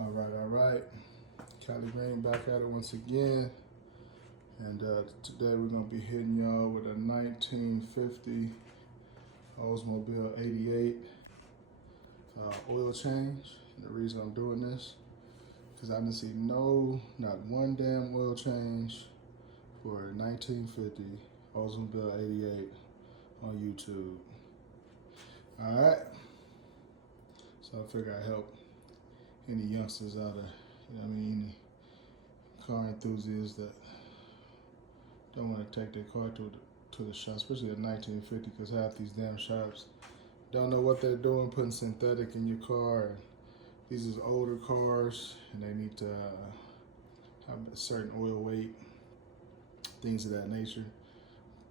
All right. Cali Rain back at it once again. And today we're gonna be hitting y'all with a 1950 Oldsmobile 88 oil change. And the reason I'm doing this, because I didn't see not one damn oil change for a 1950 Oldsmobile 88 on YouTube. All right. So I figure I help any youngsters out there, any car enthusiasts that don't want to take their car to the shop, especially a 1950, because half these damn shops don't know what they're doing, putting synthetic in your car. And these is older cars, and they need to have a certain oil weight, things of that nature.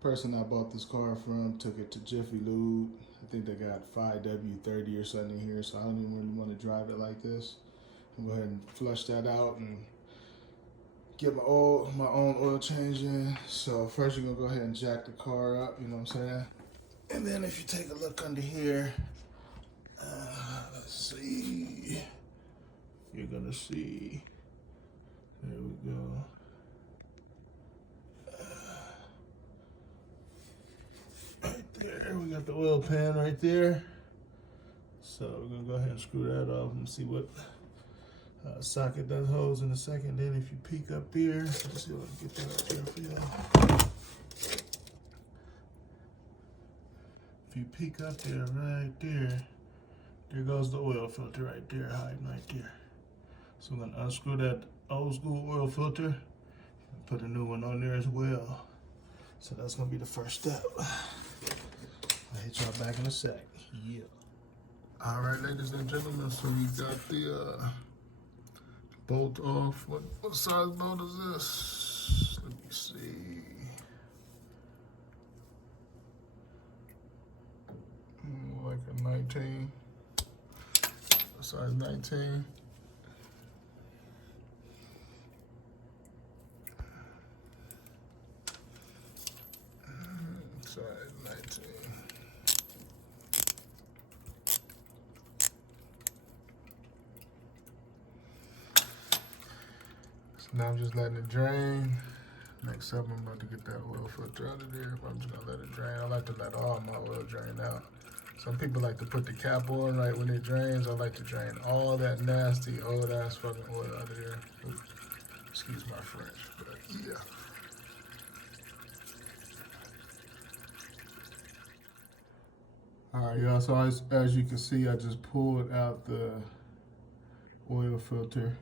Person I bought this car from took it to Jiffy Lube. I think they got 5W30 or something in here, so I don't even really want to drive it like this. I'll go ahead and flush that out and get my own oil change in. So first you're gonna go ahead and jack the car up, you know what I'm saying? And then if you take a look under here, let's see, you're gonna see, there we go. Right there, we got the oil pan right there. So we're gonna go ahead and screw that off and see what socket that holds in a second. Then if you peek up there, let's see if I can get that up there for y'all. If you peek up there, right there, there goes the oil filter right there, hiding right there. So I'm gonna unscrew that old school oil filter and put a new one on there as well. So that's gonna be the first step. I'll hit y'all back in a sec. Yeah. All right, ladies and gentlemen, so we got the bolt off. What size bolt is this? Let me see. Like a 19. Size 19. Size 19. Now I'm just letting it drain. Next up, I'm about to get that oil filter out of there. I'm just gonna let it drain. I like to let all my oil drain out. Some people like to put the cap on right when it drains. I like to drain all that nasty, old ass fucking oil out of there. Oops. Excuse my French, but yeah. All right, y'all, so as you can see, I just pulled out the oil filter.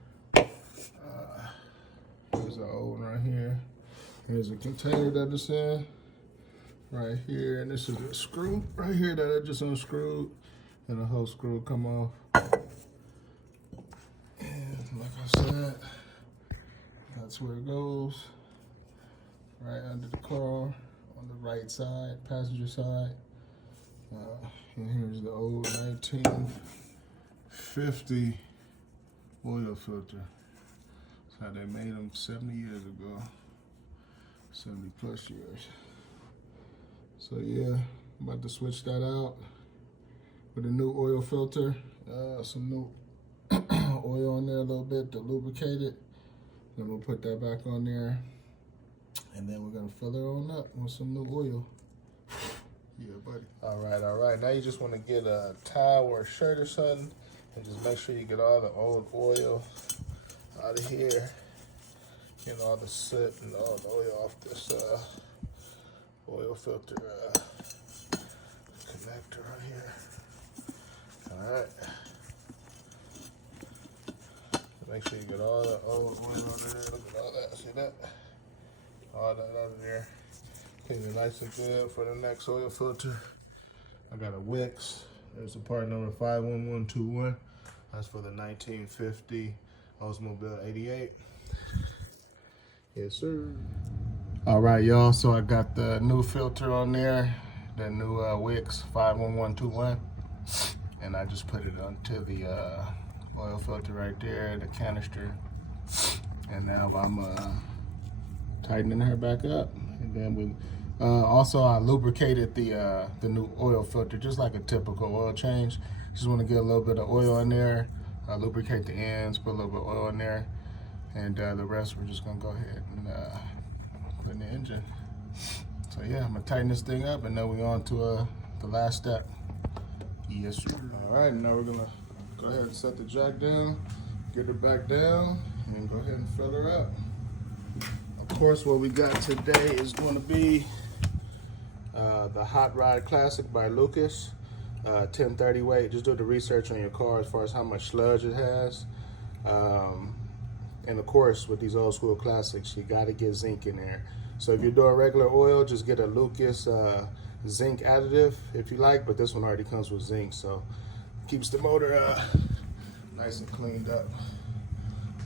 There's an old one right here. Here's a container that it's in, right here. And this is a screw right here that I just unscrewed. And the whole screw come off. And like I said, that's where it goes. Right under the car, on the right side, passenger side. And here's the old 1950 oil filter. How they made them 70 years ago, 70 plus years. So yeah, I'm about to switch that out with a new oil filter, some new oil on there a little bit to lubricate it. Then we'll put that back on there, and then we're gonna fill it on up with some new oil. Yeah, buddy. All right. Now you just wanna get a towel or a shirt or something, and just make sure you get all the old oil out of here, and all the soot and all the oil off this oil filter connector right here. All right. Make sure you get all the old oil out of there. Look at all that. See that? All that out of there. Clean it nice and good for the next oil filter. I got a Wix. There's a part number 51121. That's for the 1950 Oldsmobile 88. Yes, sir. All right, y'all. So I got the new filter on there, the new Wix 51121, and I just put it onto the oil filter right there, the canister, and now I'm tightening her back up, and then we also I lubricated the new oil filter just like a typical oil change. Just want to get a little bit of oil in there. lubricate the ends, put a little bit of oil in there, and the rest we're just gonna go ahead and put in the engine. So yeah, I'm gonna tighten this thing up, and then we're on to the last step. Yes, sir. All right, now we're gonna go ahead and set the jack down, get her back down, and go ahead and fill her up. Of course, what we got today is going to be the Hot Rod Classic by Lucas, 1030 weight. Just do the research on your car as far as how much sludge it has. And of course, with these old school classics, you got to get zinc in there. So if you're doing regular oil, just get a Lucas zinc additive if you like, but this one already comes with zinc, so keeps the motor nice and cleaned up.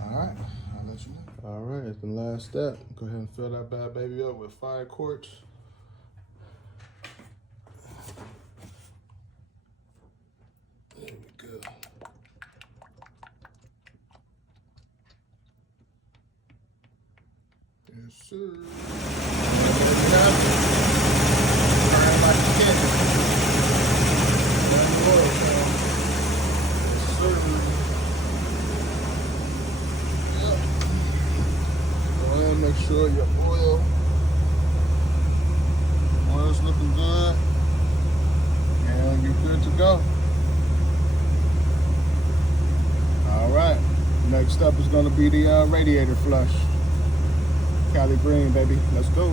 All right, I'll let you know. All right, the last step. Go ahead and fill that bad baby up with 5 quarts. There we go. Yes, sir. Make sure your oil's looking good, and you're good to go. All right, next up is going to be the radiator flush. Cali green, baby. Let's go.